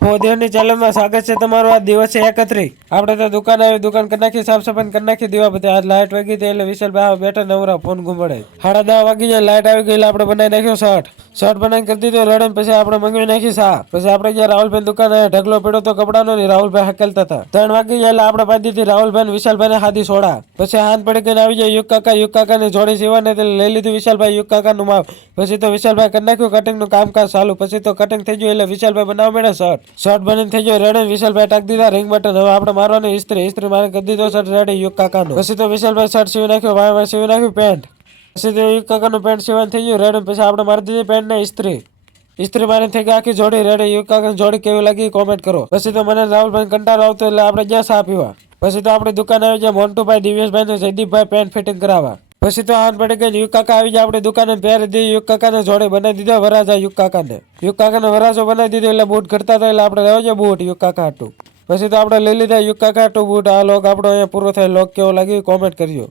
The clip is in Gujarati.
મોદેવની ચેનલમાં સ્વાગત છે તમારું। આ દિવસ છે 31। આપણે તો દુકાન આવી, દુકાન કરી નાખી, સાફ સફાઈ કરી નાખી, દીવા બધી આજ લાઈટ વાગી હતી એટલે વિશાલભાઈ બેઠા નવરા ફોન ઘુમાડે। 10:30 વાગી જાય, લાઈટ આવી ગઈ એટલે આપણે બનાવી નાખ્યો શર્ટ બનાવી કરી દીધો રેડન। પછી આપણે મંગાવી નાખી સા। પછી આપણે ગયા રાહુલભાઈ દુકાને, ઢગલો પડ્યો તો કપડાનો ની, રાહુલભાઈ હકેલતા હતા। 3 વાગી જાય એટલે આપણે પાડી દીધી રાહુલભાઈ વિશાલભાઈ ને હાદી સોડા। પછી હાથ પડી ગઈને આવી જાય યુગ કાકા ની જોડી સીવાને લઈ લીધું વિશાલભાઈ યુગ કાકા નું માપ। પછી તો વિશાલભાઈ કરી નાખ્યું કટિંગ નું કામકાજ ચાલુ। પછી તો કટિંગ થઈ ગયું એટલે વિશાલભાઈ બનાવવા મળ્યા શર્ટ બનીને થઈ ગયો રેડી। વિશાલભાઈ ટાક દીધા રિંગ બટન। હવે આપણે મારવાની ઇસ્ત્રી મારે કરી દીધો શર્ટ રેડી યુગ કાકાનો। પછી તો વિશાલભાઈ શર્ટ સીવી નાખ્યો, વાય સીવી નાખ્યું પેન્ટ। પછી તો યુગ કાકાનું પેન્ટ સીવાનું થઈ ગયું રેડી। પછી આપણે મારી દીધી પેન્ટ ને ઇસ્ત્રી મારીને થઈ ગઈ આખી જોડી રેડી। યુગ કાકાની જોડી કેવી લાગી કોમેન્ટ કરો। પછી તો મને રાહુલભાઈ કંટાળો આવતો એટલે આપણે ગયા ચા પીવા। પછી તો આપણી દુકાન આવી જાય મોન્ટુભાઈ, દિવ્યેશભાઈ ને જયદીપભાઈ પેન્ટ ફિટિંગ કરાવવા। પછી તો હાથ પડી ગઈ યુગ કાકા આવી જાય આપણી દુકાને, પહેરી દીધી યુગ કાકાને જોડે બનાવી દીધો વરાજા યુગ કાકાને વરાજો બનાવી દીધો એટલે બૂટ કરતા હતા એટલે આપણે રહેવા બૂટ યુગ કાકા હાટું। પછી તો આપણે લઈ લીધા યુગ કાકા હાટું બૂટ। આ લોક આપણો અહીંયા પૂરો થાય, લોક કેવો લાગ્યો કોમેન્ટ કરજો।